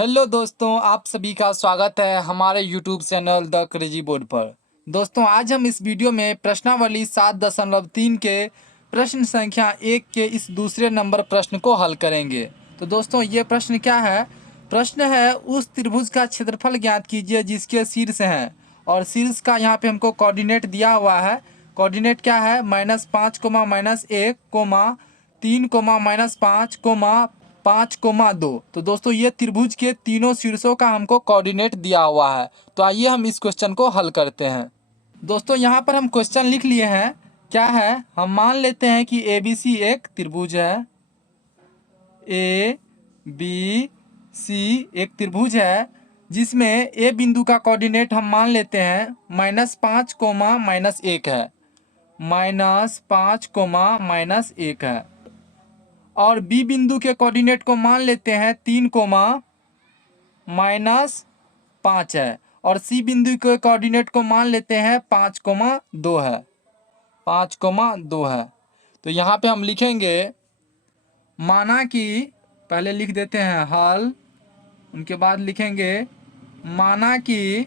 Hello दोस्तों, आप सभी का स्वागत है हमारे YouTube channel the crazy board पर। दोस्तों, आज हम इस वीडियो में प्रश्नावली 7.3 के प्रश्न संख्या 1 के इस दूसरे नंबर प्रश्न को हल करेंगे। तो दोस्तों, ये प्रश्न क्या है? प्रश्न है, उस त्रिभुज का क्षेत्रफल ज्ञात कीजिए जिसके शीर्ष हैं। और शीर्ष का यहाँ पे हमको कोऑर्डिनेट दिया हुआ है। कोऑर्डिनेट क्या है? -5, -1, 3, -5, 5,2। तो दोस्तों, ये त्रिभुज के तीनों शीर्षों का हमको कोऑर्डिनेट दिया हुआ है। तो आइए हम इस क्वेश्चन को हल करते हैं। दोस्तों, यहाँ पर हम क्वेश्चन लिख लिए हैं। क्या है? हम मान लेते हैं कि ए बी सी एक त्रिभुज है। ए बी सी एक त्रिभुज है जिसमें ए बिंदु का कोऑर्डिनेट हम मान लेते हैं -5, -1 है। -5, -1 है। और बी बिंदु के कोऑर्डिनेट को मान लेते हैं 3, -5 है। और सी बिंदु के कोऑर्डिनेट को मान लेते हैं 5, 2 है। 5, 2 है। तो यहाँ पे हम लिखेंगे, माना कि, पहले लिख देते हैं हल, उनके बाद लिखेंगे माना कि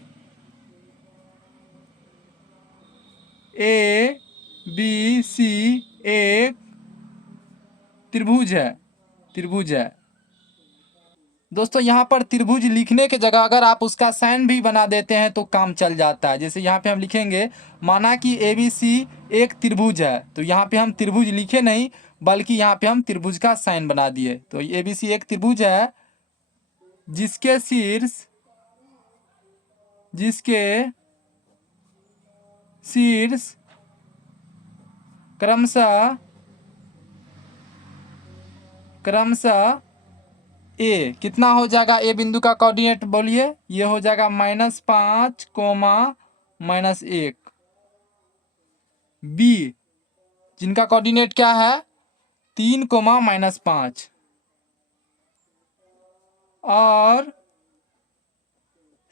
ए बी सी एक त्रिभुज है। दोस्तों, यहाँ पर त्रिभुज लिखने के जगह अगर आप उसका साइन भी बना देते हैं तो काम चल जाता है। जैसे यहाँ पे हम लिखेंगे, माना कि ए बी सी एक त्रिभुज है। तो यहाँ पे हम त्रिभुज लिखे नहीं, बल्कि यहाँ पे हम त्रिभुज का साइन बना दिए। तो ए बी सी एक त्रिभुज है जिसके शीर्ष क्रमशः ए कितना हो जाएगा? ए बिंदु का कोऑर्डिनेट बोलिए। ये हो जाएगा -5, -1। बी जिनका कोऑर्डिनेट क्या है? 3, -5। और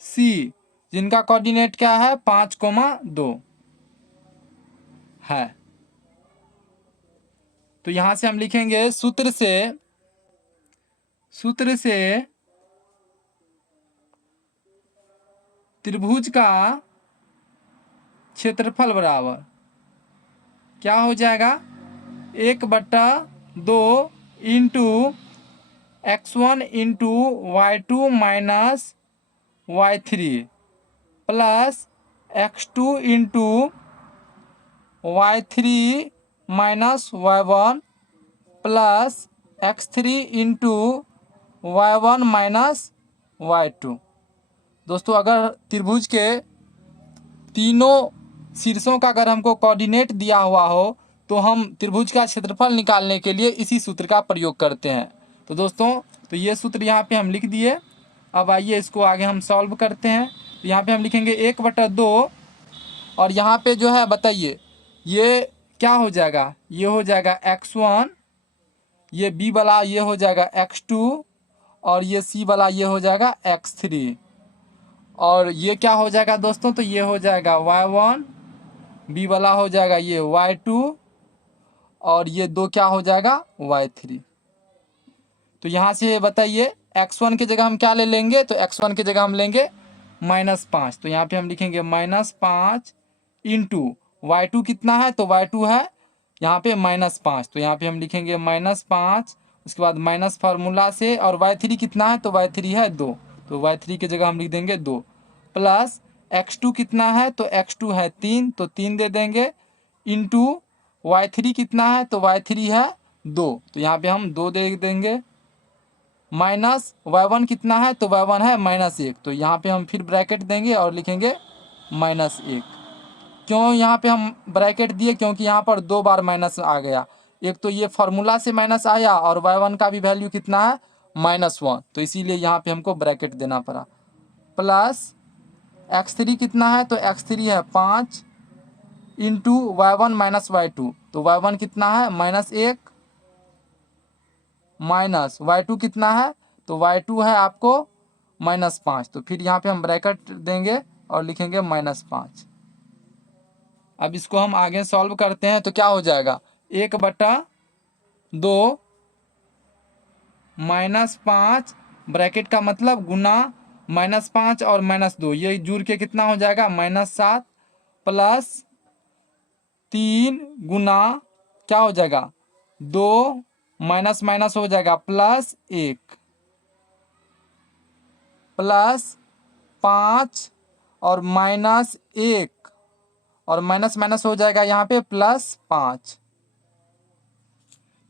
सी जिनका कोऑर्डिनेट क्या है? 5, 2 है। तो यहां से हम लिखेंगे, सूत्र से त्रिभुज का क्षेत्रफल बराबर क्या हो जाएगा? 1/2 into x1 into y2 minus y3 plus x2 into y3 minus y1 plus x3 into y1 minus y2। दोस्तों, अगर त्रिभुज के तीनों शीर्षों का अगर हमको कोऑर्डिनेट दिया हुआ हो तो हम त्रिभुज का क्षेत्रफल निकालने के लिए इसी सूत्र का प्रयोग करते हैं। तो दोस्तों, तो ये सूत्र यहाँ पे हम लिख दिए। अब आइए इसको आगे हम सॉल्व करते हैं। तो यहाँ पे हम लिखेंगे 1/2, और यहाँ पे जो है बताइए ये क्या हो जाएगा? ये हो जाएगा x1, ये बी वाला ये हो जाएगा x2, और ये सी वाला ये हो जाएगा x3। और ये क्या हो जाएगा दोस्तों? तो ये हो जाएगा y1, बी वाला हो जाएगा ये y2, और ये 2 क्या हो जाएगा? y3। तो यहाँ से बताइए x1 की जगह हम क्या ले लेंगे? तो x1 की जगह हम लेंगे -5। तो यहाँ पे हम लिखेंगे -5 इंटू y2 कितना है? तो y2 है यहाँ पे -5। तो यहाँ पे हम लिखेंगे -5, उसके बाद माइनस फार्मूला से, और y3 कितना है? तो y3 है 2। तो y3 की जगह हम लिख देंगे 2, प्लस x2 कितना है? तो x2 है 3, तो 3 दे देंगे, इंटू y3 कितना है? तो y3 है 2। तो यहाँ पे हम 2 दे देंगे, माइनस y1 कितना है? तो y1 है -1। तो यहाँ पे हम फिर ब्रैकेट देंगे और लिखेंगे -1। क्यों यहाँ पे हम ब्रैकेट दिए? क्योंकि यहाँ पर 2 बार माइनस आ गया। एक तो ये फार्मूला से माइनस आया, और y1 का भी वैल्यू कितना है? -1। तो इसीलिए यहाँ पे हमको ब्रैकेट देना पड़ा। प्लस x3 कितना है? तो x3 है 5 इंटू y1 माइनस y2। तो y1 कितना है? -1, माइनस y2 कितना है? तो y2 है आपको -5। तो फिर यहाँ पे हम ब्रैकेट देंगे और लिखेंगे -5। अब इसको हम आगे सॉल्व करते हैं। तो क्या हो जाएगा? 1/2 -5 ब्रैकेट का मतलब गुना -5 और -2, ये जुड़ के कितना हो जाएगा -7 प्लस 3 गुना क्या हो जाएगा 2 माइनस माइनस हो जाएगा +1 प्लस 5 और -1 और माइनस माइनस हो जाएगा यहाँ पे +5।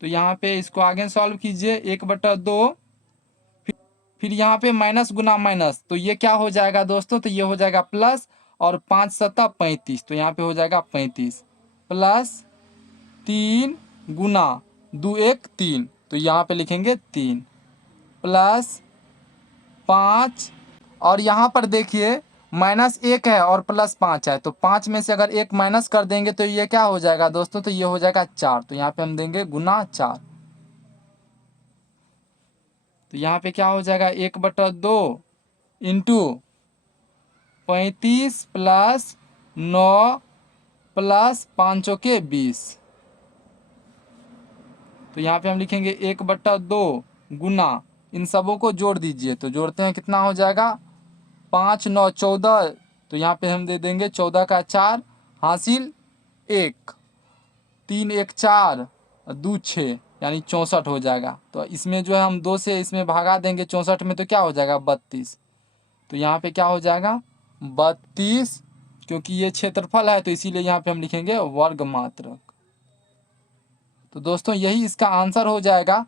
तो यहाँ पे इसको आगे सॉल्व कीजिए 1/2, फिर यहाँ पे माइनस गुना माइनस, तो ये क्या हो जाएगा दोस्तों, तो ये हो जाएगा प्लस और 5 सत्ता 35, तो यहाँ पे हो जाएगा 35 प्लस 3 गुना 2 1 3, तो यहाँ पे लिखेंगे 3 प्लस 5 और यहाँ पर देखिए -1 है और +5 है, तो 5 में से अगर 1 माइनस कर देंगे तो ये क्या हो जाएगा दोस्तों, तो ये हो जाएगा 4, तो यहाँ पे हम देंगे गुना 4। तो यहाँ पे क्या हो जाएगा 1/2 इंटू 35 प्लस 9 प्लस 5 के 20, तो यहाँ पे हम लिखेंगे 1/2 गुना, इन सबों को जोड़ दीजिए, तो जोड़ते हैं कितना हो जाएगा 5 9 14, तो यहाँ पे हम दे देंगे 14 का 4 हासिल 1, 3 1 4 2 6 यानी 64 हो जाएगा। तो इसमें जो है हम 2 से इसमें भागा देंगे 64 में, तो क्या हो जाएगा 32, तो यहाँ पे क्या हो जाएगा 32, क्योंकि ये क्षेत्रफल है तो इसीलिए यहाँ पे हम लिखेंगे वर्ग मात्रक। तो दोस्तों यही इसका आंसर हो जाएगा।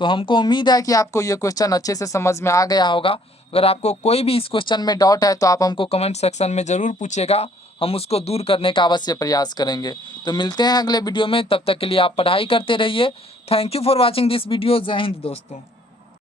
तो हमको उम्मीद है कि आपको ये क्वेश्चन अच्छे से समझ में आ गया होगा। अगर आपको कोई भी इस क्वेश्चन में डाउट है तो आप हमको कमेंट सेक्शन में ज़रूर पूछिएगा, हम उसको दूर करने का अवश्य प्रयास करेंगे। तो मिलते हैं अगले वीडियो में, तब तक के लिए आप पढ़ाई करते रहिए। Thank you for watching this video. जय हिंद दोस्तों।